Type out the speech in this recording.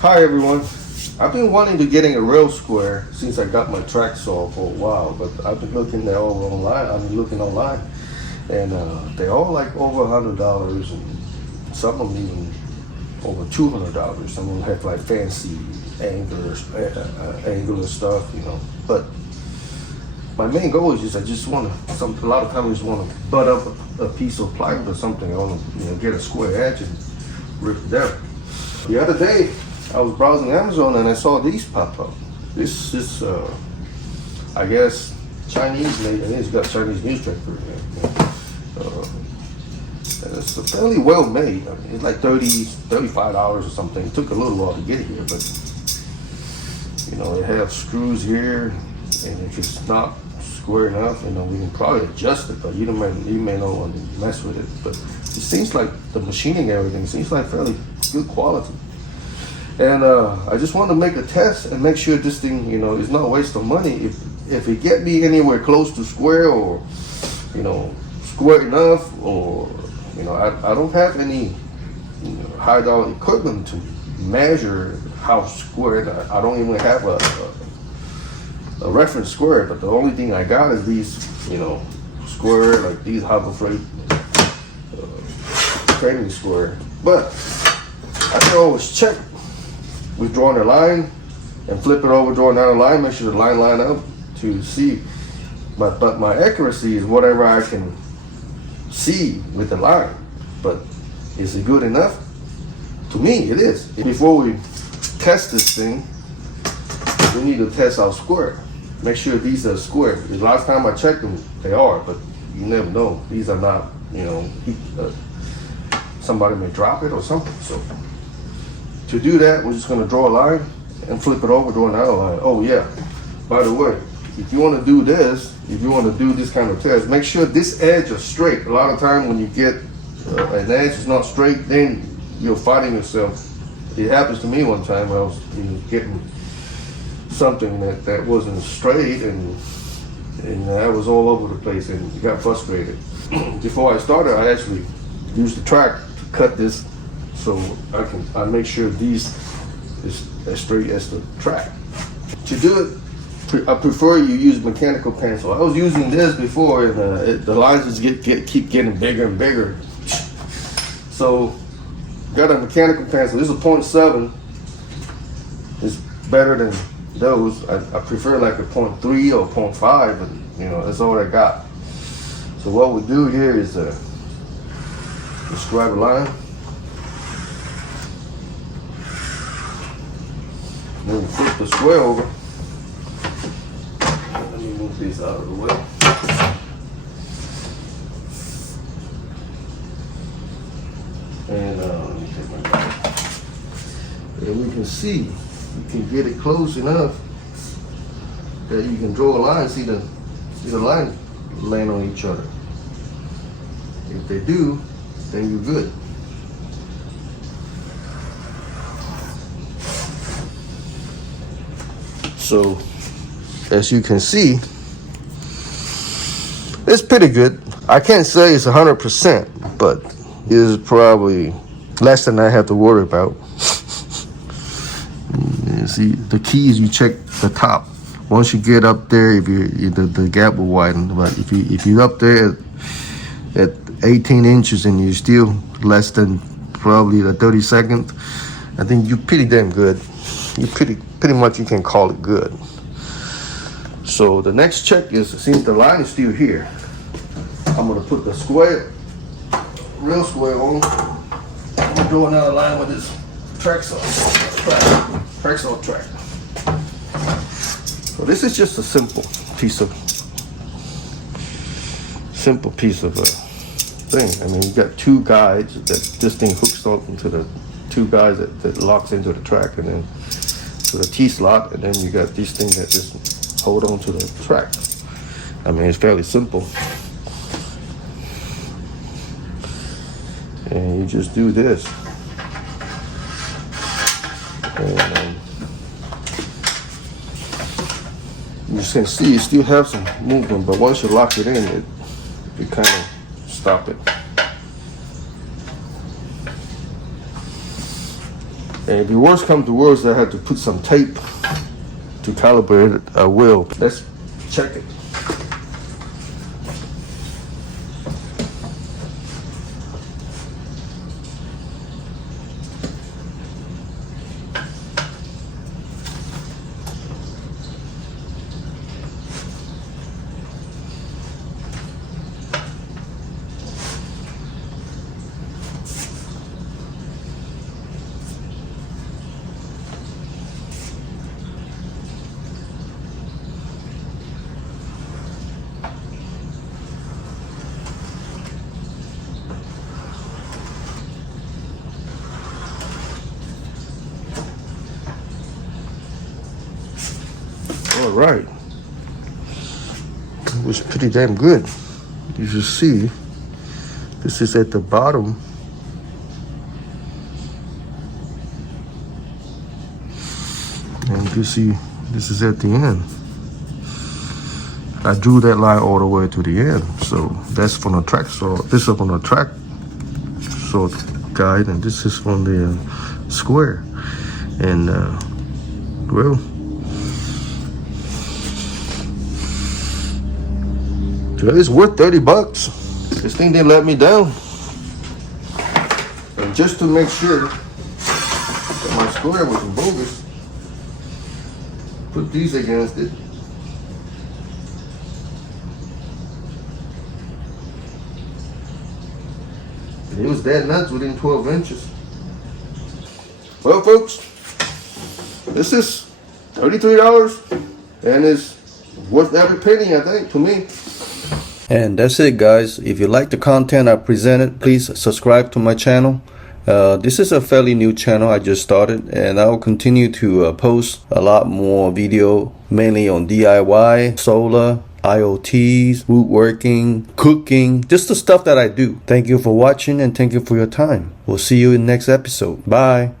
Hi everyone. I've been wanting to getting a rail square since I got my track saw for a while, but I've been looking there all online. I've been looking online, and they're all like over $100, and some of them even over $200. Some of them have like fancy angular stuff, you know. But my main goal is just I just want to. A lot of times I just want to butt up a piece of plywood or something. I want to get a square edge and rip it down. The other day, I was browsing Amazon and I saw these pop up. This is, I guess, Chinese made, and it's got Chinese newspaper in it. And it's fairly well made. I mean, it's like $35 or something. It took a little while to get here, but you know, they have screws here, and if it's not square enough, you know, we can probably adjust it, but you may not want to mess with it. But it seems like the machining, everything seems like fairly good quality. And I just want to make a test and make sure this thing, you know, is not a waste of money. If it get me anywhere close to square, or, you know, square enough, or, you know, I don't have any, you know, high dollar equipment to measure how square. I don't even have a reference square, but the only thing I got is these, you know, square, like these Harbor Freight training square. But I can always check with drawing a line and flip it over, drawing another line, make sure the line up to see. But my accuracy is whatever I can see with the line. But is it good enough? To me, it is. Before we test this thing, we need to test our square. Make sure these are square. The last time I checked them, they are, but you never know. These are not, you know, somebody may drop it or something. So to do that, we're just gonna draw a line and flip it over, draw another line. Oh yeah, by the way, if you wanna do this, if you wanna do this kind of test, make sure this edge is straight. A lot of time when you get an edge is not straight, then you're fighting yourself. It happens to me one time. I was, you know, getting something that wasn't straight, and I was all over the place and got frustrated. Before I started, I actually used the track to cut this, so I make sure these is as straight as the track. To do it, I prefer you use mechanical pencil. I was using this before, and the lines just keep getting bigger and bigger. So got a mechanical pencil. This is a 0.7. It's better than those. I prefer like a 0.3 or 0.5, but you know, that's all I got. So what we do here is describe a line. Then we flip the square over. Let me move this out of the way. And let me take my knife. And we can see, you can get it close enough that you can draw a line, see the line laying on each other. If they do, then you're good. So, as you can see, it's pretty good. I can't say it's 100%, but it's probably less than I have to worry about. You see, the key is you check the top. Once you get up there, if the gap will widen. But if you're up there at 18 inches and you're still less than probably the 32nd, I think you're pretty damn good. You pretty much you can call it good. So the next check is, since the line is still here, I'm gonna put the square, real square on. I'm gonna draw another line with this track saw track. So this is just a simple piece of thing. I mean, you got two guides that this thing hooks up into the two guides that locks into the track, and then to the T-slot, and then you got these things that just hold on to the track. I mean, it's fairly simple. And you just do this. And you can see you still have some movement, but once you lock it in, you kind of stop it. And if the worst comes to worst, I have to put some tape to calibrate it. I will. Let's check it. All right, it was pretty damn good. You should see, this is at the bottom. And you see, this is at the end. I drew that line all the way to the end. So that's from the track saw. This is from the track saw guide, and this is from the square. And well, it's worth $30. This thing didn't let me down. And just to make sure that my square wasn't bogus, put these against it. And it was that nuts within 12 inches. Well, folks, this is $33, and it's worth every penny, I think, to me. And that's it, guys. If you like the content I presented, please subscribe to my channel. This is a fairly new channel I just started, and I will continue to post a lot more video, mainly on DIY, solar, IoTs, woodworking, cooking, just the stuff that I do. Thank you for watching, and thank you for your time. We'll see you in the next episode. Bye.